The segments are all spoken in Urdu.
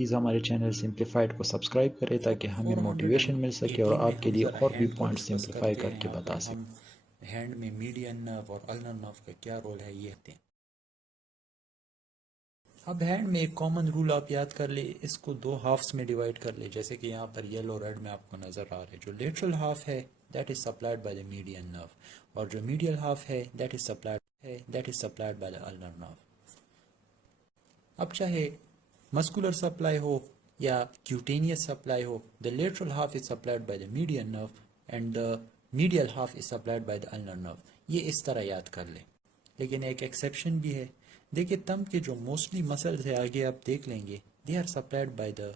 پلیز ہمارے چینل سمپلیفائڈ کو سبسکرائب کریں تاکہ ہمیں موٹیویشن مل سکے اور آپ کے لیے اور بھی پوائنٹ سمپلیفائی کر کے بتا سکیں. ہم ہینڈ میں میڈین نرو اور النر نرو کا کیا رول ہے یہ دیکھتے ہیں. اب ہینڈ میں ایک کامن رول آپ یاد کر لیں، اس کو دو ہافس میں ڈیوائڈ کر لیں، جیسے کہ یہاں پر یلو ریڈ میں آپ کو نظر آ رہا ہے. جو لیٹرل ہاف ہے that is supplied by the median nerve, اور جو میڈیل ہاف ہے that is supplied by the ulnar nerve. اب چاہے مسکولر سپلائی ہو یا کیوٹینیس سپلائی ہو، the lateral half is supplied by the median nerve and the medial half is supplied by the ulnar nerve. یہ اس طرح یاد کر لیں. لیکن ایک ایکسیپشن بھی ہے. دیکھیں تھمب کے جو موسٹلی مسلز ہے آگے آپ دیکھ لیں گے they are supplied by the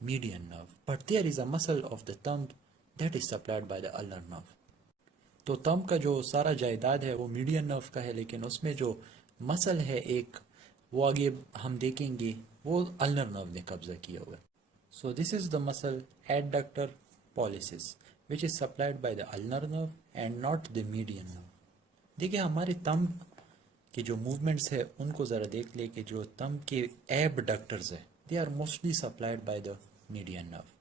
median nerve, but there is a muscle of the thumb that is supplied by the ulnar nerve. تو تھمب کا جو سارا جائیداد ہے وہ میڈین نرو کا ہے، لیکن اس میں جو مسل ہے ایک، وہ آگے ہم دیکھیں گے وہ النر نرو نے قبضہ کیا ہوا ہے. سو دس از دا مسل ایڈڈکٹر پالیسس which is supplied by the ulnar nerve and not the median nerve. دیکھیں ہمارے تھمب کی جو موومنٹس ہے ان کو ذرا دیکھ لیں کہ جو تھمب کے ایبڈکٹرز ہے they are mostly supplied by the median nerve,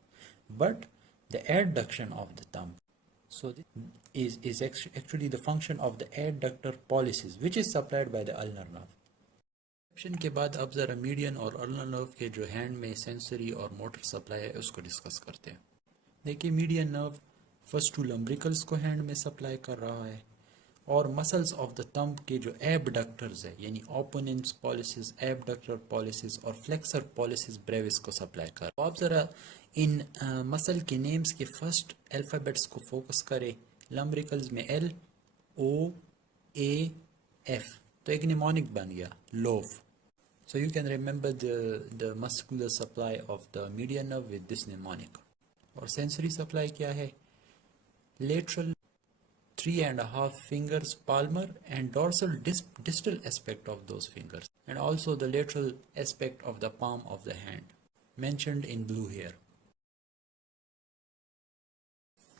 but the adduction of the thumb so is actually the function of the adductor pollicis which is supplied by the ulnar nerve. Option کے بعد اب ذرا میڈین اور النر نرو کے جو ہینڈ میں سینسری اور موٹر سپلائی ہے اس کو ڈسکس کرتے ہیں. دیکھیے میڈین نرو فرسٹ ٹو لمبریکلس کو ہینڈ میں سپلائی کر رہا ہے، اور مسلس آف دا تھمب کے جو ایبڈکٹرز ہے یعنی اوپوننس پالیسز، ایبڈکٹر پالیسز اور فلیکسر پالیسز بریوس کو سپلائی کر. آپ ذرا ان مسل کے نیمز کے فرسٹ الفابیٹس کو فوکس کریں. لمبریکلز میں ایل او اے ایف، تو ایک نیمونک بن گیا loaf. So you can remember the muscular supply of the median nerve with this mnemonic. اور sensory supply کیا ہے؟ Lateral 3.5 fingers palmar and dorsal distal aspect of those fingers, and also the lateral aspect of the palm of the hand mentioned in blue here.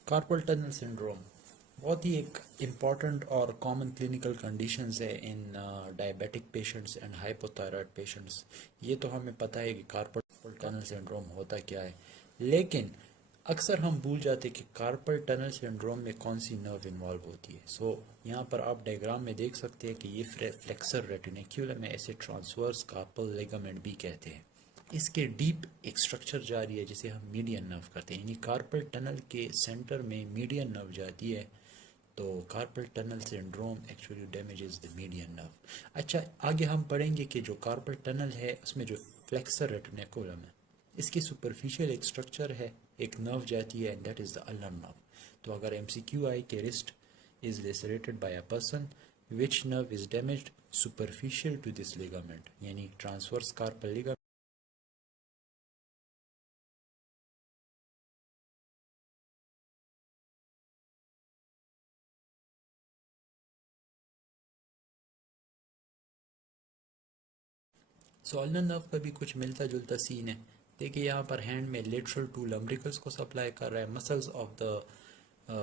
Carpal tunnel syndrome بہت ہی ایک امپورٹنٹ اور کامن کلینکل کنڈیشنز ہے ان ڈائبیٹک پیشنٹس اینڈ ہائپوتھائرائڈ پیشنٹس. یہ تو ہمیں پتہ ہے کہ کارپل ٹنل سنڈروم ہوتا کیا ہے، لیکن اکثر ہم بھول جاتے کہ کارپل ٹنل سنڈروم میں کون سی نرو انوالو ہوتی ہے. سو یہاں پر آپ ڈائیگرام میں دیکھ سکتے ہیں کہ یہ فلیکسر ریٹینیکولم ہے، اسے ٹرانسورس کارپل لیگامنٹ بھی کہتے ہیں. اس کے ڈیپ ایک اسٹرکچر جاری ہے جسے ہم میڈین نرو کرتے ہیں، یعنی کارپل ٹنل کے سینٹر میں میڈین نرو جاتی ہے. تو کارپل ٹنل سنڈروم ایکچولی ڈیمیجز دی میڈین نرو. اچھا آگے ہم پڑھیں گے کہ جو کارپل ٹنل ہے اس میں جو فلیکسر ریٹینیکولم ہے اس کی سپرفیشل ایک اسٹرکچر ہے، ایک نرو جاتی ہے، that is the ulnar nerve. تو اگر ایم سی کیو آئی کہ wrist is lacerated by a person which nerve is damaged superficial to this ligament یعنی transverse carpal ligament. سو النر نرو کا بھی کچھ ملتا جلتا سین ہے. دیکھیے یہاں پر ہینڈ میں لیٹرل ٹو لمبریکلس کو سپلائی کر رہا ہے، muscles of the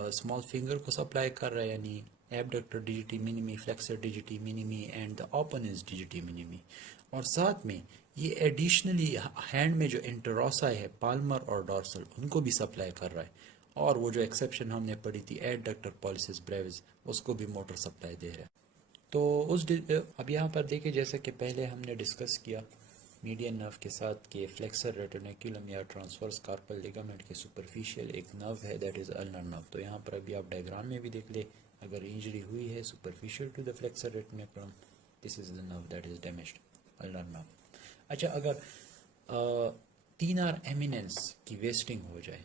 small finger کو سپلائی کر رہا ہے، یعنی ایبڈکٹر ڈیجیٹی مینیمی، فلیکسر ڈیجیٹی مینیمی اینڈ دا اوپوننس ڈیجیٹی مینیمی. اور ساتھ میں یہ ایڈیشنلی ہینڈ میں جو انٹروسا ہے پالمر اور ڈورسل ان کو بھی سپلائی کر رہا ہے. اور وہ جو ایکسیپشن ہم نے پڑھی تھی ایڈڈکٹر پالیسس بریوس اس کو بھی موٹر سپلائی دے رہا ہے. تو اب یہاں پر دیکھیں جیسا کہ پہلے ہم نے ڈسکس کیا میڈین نرو کے ساتھ کہ فلیکسر ریٹینیکولم یا ٹرانسورس کارپل لیگامنٹ کے سپرفیشل ایک نرو ہے دیٹ از النر نرو. تو یہاں پر ابھی آپ ڈائیگرام میں بھی دیکھ لیں، اگر انجری ہوئی ہے superficial to the flexor retinaculum this is the nerve that is damaged ulnar nerve. اچھا اگر تین آر ایمیننس کی ویسٹنگ ہو جائے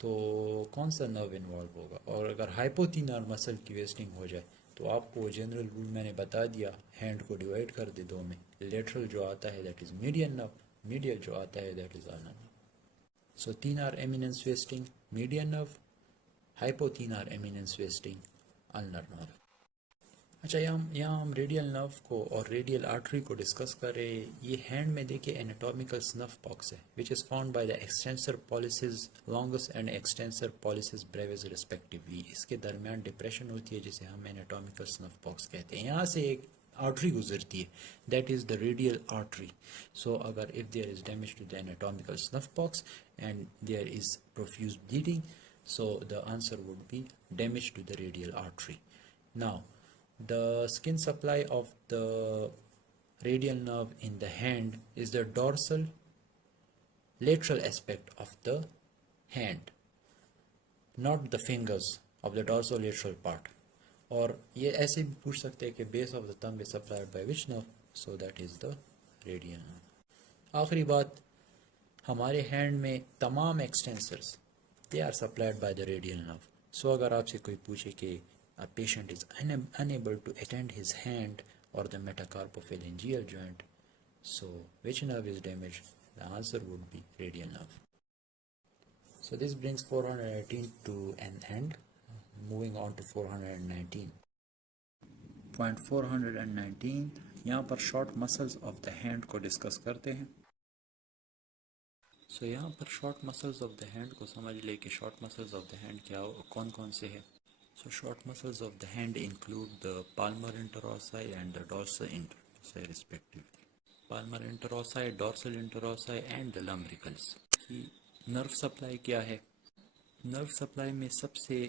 تو کون سا نرو انوالو ہوگا، اور اگر ہائپوتینار مسل کی ویسٹنگ ہو جائے تو آپ کو جنرل رول میں نے بتا دیا، ہینڈ کو ڈیوائڈ کر دے دو میں، لیٹرل جو آتا ہے that is median nerve, medial جو آتا ہے that is ulnar nerve. So thenar eminence wasting median nerve, hypothenar eminence wasting ulnar nerve. اچھا یہاں ہم ریڈیل نرو کو اور ریڈیل آرٹری کو ڈسکس کریں. یہ ہینڈ میں دیکھیں ایناٹومیکل سنف باکس ہے which is found by the extensor pollicis longus and extensor pollicis brevis respectively. اس کے درمیان ڈپریشن ہوتی ہے جسے ہم ایناٹومیکل سنف باکس کہتے ہیں. یہاں سے ایک آرٹری گزرتی ہے، that is the radial artery. So اگر if there is damage to the anatomical snuff box and there is profuse bleeding, so the answer would be damage to the radial artery. Now, the skin supply of the radial nerve in the hand is the dorsal lateral aspect of the hand, not the fingers of the dorsolateral part. اور یہ ایسے بھی پوچھ سکتے ہیں کہ base of the thumb is supplied by which nerve, so that is the radial nerve. آخری بات، ہمارے ہینڈ میں تمام ایکسٹینسرز they are supplied by the radial nerve. So اگر آپ سے کوئی پوچھے کہ a patient is unable to extend his hand or the metacarpophalangeal joint, so which nerve is damaged? The answer would be radial nerve. So this brings 418 to an end. Moving on to 419. Point 419 یہاں پر short muscles of the hand کو ڈسکس کرتے ہیں. سو یہاں پر short muscles of the hand کو سمجھ لے کہ short muscles of the hand کیا کون کون سے ہیں. So short muscles of the hand include the palmar interossei and the dorsal interossei respectively. Palmar interossei, dorsal interossei and the lumbricals. کی نرو سپلائی کیا ہے؟ نرو سپلائی میں سب سے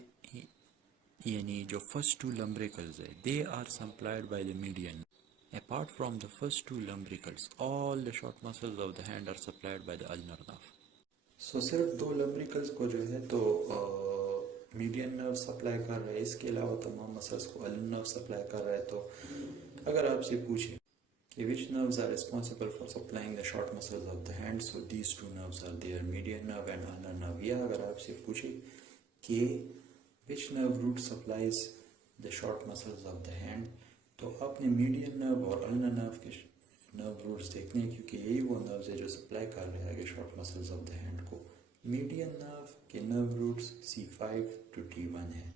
یعنی جو فرسٹ ٹو لمبریکلز ہے they are supplied by the median. Apart from the first two lumbricals, all the short muscles of the hand are supplied by the ulnar nerve. So صرف دو lumbricals کو جو ہے تو median nerve سپلائی کر رہا ہے، اس کے علاوہ تمام muscles کو ulnar nerve سپلائی کر رہا ہے. تو اگر آپ سے پوچھیں کہ which nerves are responsible for supplying the short muscles of the hand, so these two nerves are there, median nerve and ulnar nerve. یا اگر آپ سے پوچھیں کہ which nerve root supplies the short muscles of the hand, تو آپ نے میڈین نرو اور النر نرو کے نرو روٹس دیکھنے ہیں، کیونکہ یہی وہ نروز ہے جو سپلائی کر رہے ہیں آگے short muscles of the hand کو. میڈین نرو کے نرو روٹس C5 to T1 ہے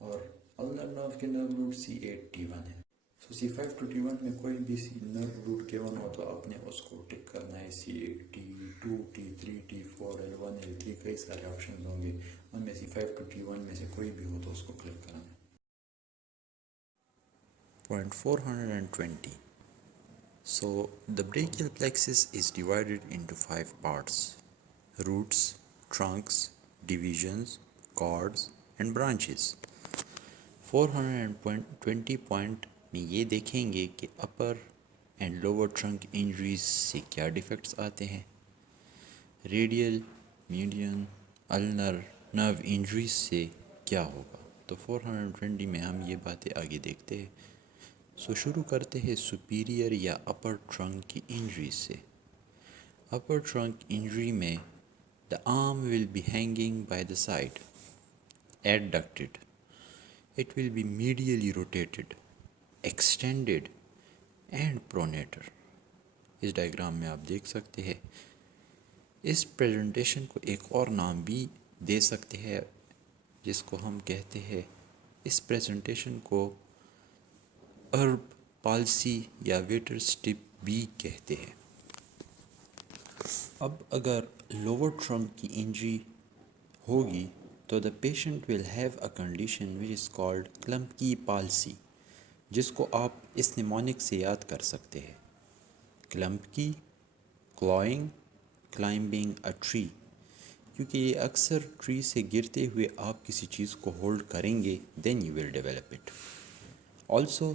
اور النر نرو کے نرو روٹ C8 T1 ہے. سو C5 to T1 میں کوئی بھی نرو روٹ گیون ہو تو آپ نے اس کو ٹک کرنا ہے. C8 T2 T3 T4 L1 L3 کئی سارے آپشنز ہوں گے، ان میں C5 to T1 میں سے کوئی بھی ہو تو اس کو کلک کرنا ہے. Point 420. So the brachial plexus is divided into 5 parts: roots, trunks, divisions, cords and branches. 420 point میں یہ دیکھیں گے کہ upper and lower trunk injuries سے کیا ڈیفیکٹس آتے ہیں. ریڈیل، میڈین، النر نرو انجریز سے کیا ہوگا. تو 420 میں ہم یہ باتیں آگے دیکھتے ہیں. سو شروع کرتے ہیں سپیریئر یا اپر ٹرنک کی انجری سے. اپر ٹرنک انجری میں the arm will be hanging by the side adducted. It will be medially rotated, extended and pronator. اس ڈائیگرام میں آپ دیکھ سکتے ہیں. اس پریزنٹیشن کو ایک اور نام بھی دے سکتے ہیں جس کو ہم کہتے ہیں، اس پریزنٹیشن کو ارب پالسی یا ویٹر سٹپ بھی کہتے ہیں. اب اگر لوور ٹرنک کی انجری ہوگی تو the patient will have a condition which is called Klumpke palsy, جس کو آپ اس نیمونک سے یاد کر سکتے ہیں. کلمکی، کلائنگ، کلائمبنگ اے ٹری، کیونکہ یہ اکثر ٹری سے گرتے ہوئے آپ کسی چیز کو ہولڈ کریں گے، then you will develop it. Also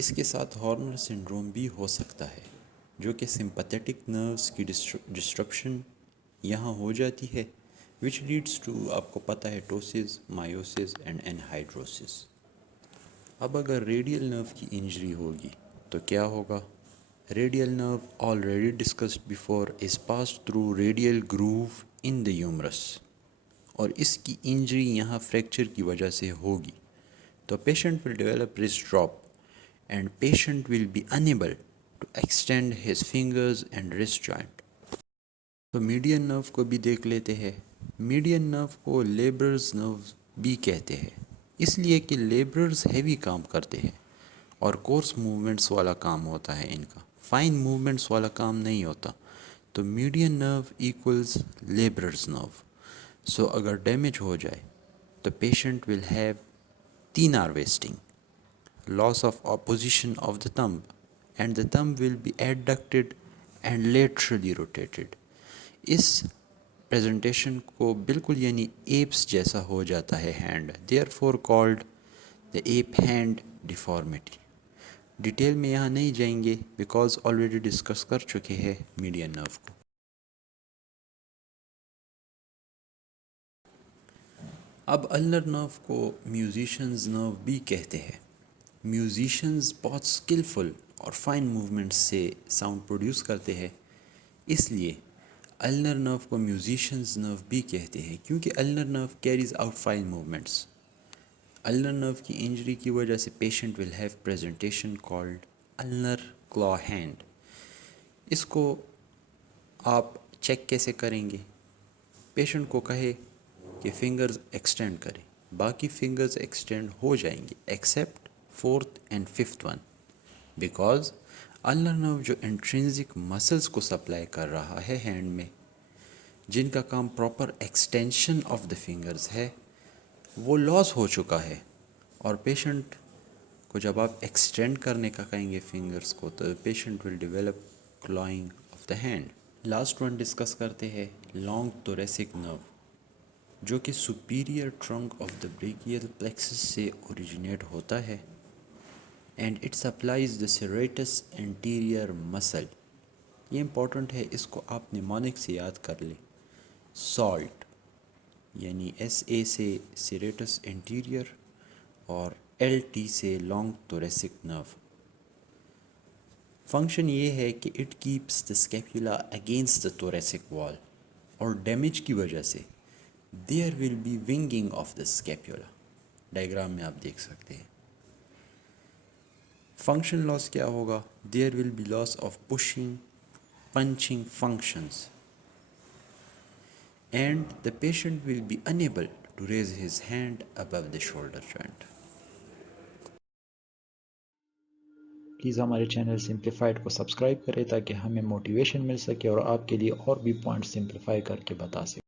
اس کے ساتھ ہارنر سنڈروم بھی ہو سکتا ہے، جو کہ سمپتھیٹک نروز کی ڈسٹرپشن یہاں ہو جاتی ہے، وچ لیڈس ٹو، آپ کو پتہ ہے، ٹوسز، مایوسز اینڈ انہائیڈروسز. اب اگر ریڈیل نرو کی انجری ہوگی تو کیا ہوگا. ریڈیل نرو آلریڈی ڈسکسڈ بیفور از پاس تھرو ریڈیل گروو ان دا یومرس، اور اس کی انجری یہاں فریکچر کی وجہ سے ہوگی. تو patient will develop wrist drop and patient will be unable to extend his fingers and wrist joint. تو میڈین نرو کو بھی دیکھ لیتے ہیں. میڈین نرو کو لیبرز نرو بھی کہتے ہیں، اس لیے کہ لیبرز ہیوی کام کرتے ہیں اور کورس موومنٹس والا کام ہوتا ہے ان کا، فائن موومنٹس والا کام نہیں ہوتا. تو median nerve equals labourer's nerve. So اگر ڈیمیج ہو جائے تو patient will have thenar wasting. loss of opposition of the thumb, and the thumb will be adducted and laterally rotated. اس پریزنٹیشن کو بالکل یعنی ایپس جیسا ہو جاتا ہے hand, therefore called the ape hand deformity. Detail میں یہاں نہیں جائیں گے بیکاز آلریڈی ڈسکس کر چکے ہیں میڈین نرو کو. اب النر نرو کو میوزیشنز نرو بھی کہتے ہیں. میوزیشنز بہت اسکلفل اور فائن موومنٹس سے ساؤنڈ پروڈیوس کرتے ہیں، اس لیے النر نرو کو میوزیشنز نرو بھی کہتے ہیں کیونکہ ulnar nerve carries out fine movements. Ulnar nerve کی انجری کی وجہ سے patient will have presentation called ulnar claw hand. اس کو آپ چیک کیسے کریں گے؟ پیشنٹ کو کہے کہ فنگرز ایکسٹینڈ کریں، باقی فنگرز ایکسٹینڈ ہو جائیں گے except fourth and fifth one, because ulnar nerve جو انٹرنزک مسلز کو سپلائی کر رہا ہے ہینڈ میں، جن کا کام proper extension of the fingers ہے، وہ لاس ہو چکا ہے. اور پیشنٹ کو جب آپ ایکسٹینڈ کرنے کا کہیں گے فنگرز کو تو patient will develop clawing of the hand. Last one discuss کرتے ہیں لانگ توریسک نرو، جو کہ superior trunk of the brachial plexus سے اوریجنیٹ ہوتا ہے and it supplies the serratus anterior muscle. یہ امپورٹنٹ ہے، اس کو آپ نیمونک سے یاد کر لیں. سالٹ یعنی ایس اے سے سیریٹس انٹیریئر اور ایل ٹی سے لانگ توریسک نرو. فنکشن یہ ہے کہ it keeps the scapula against the thoracic wall, اور ڈیمیج کی وجہ سے there will be winging of the scapula. Diagram میں آپ دیکھ سکتے ہیں. فنکشن لاس کیا ہوگا؟ There will be loss of pushing punching functions and the patient will be unable to raise his hand above the shoulder joint. Please ہمارے چینل سمپلیفائڈ کو سبسکرائب کریں تاکہ ہمیں موٹیویشن مل سکے اور آپ کے لیے اور بھی پوائنٹ سمپلیفائی کر کے بتا سکیں.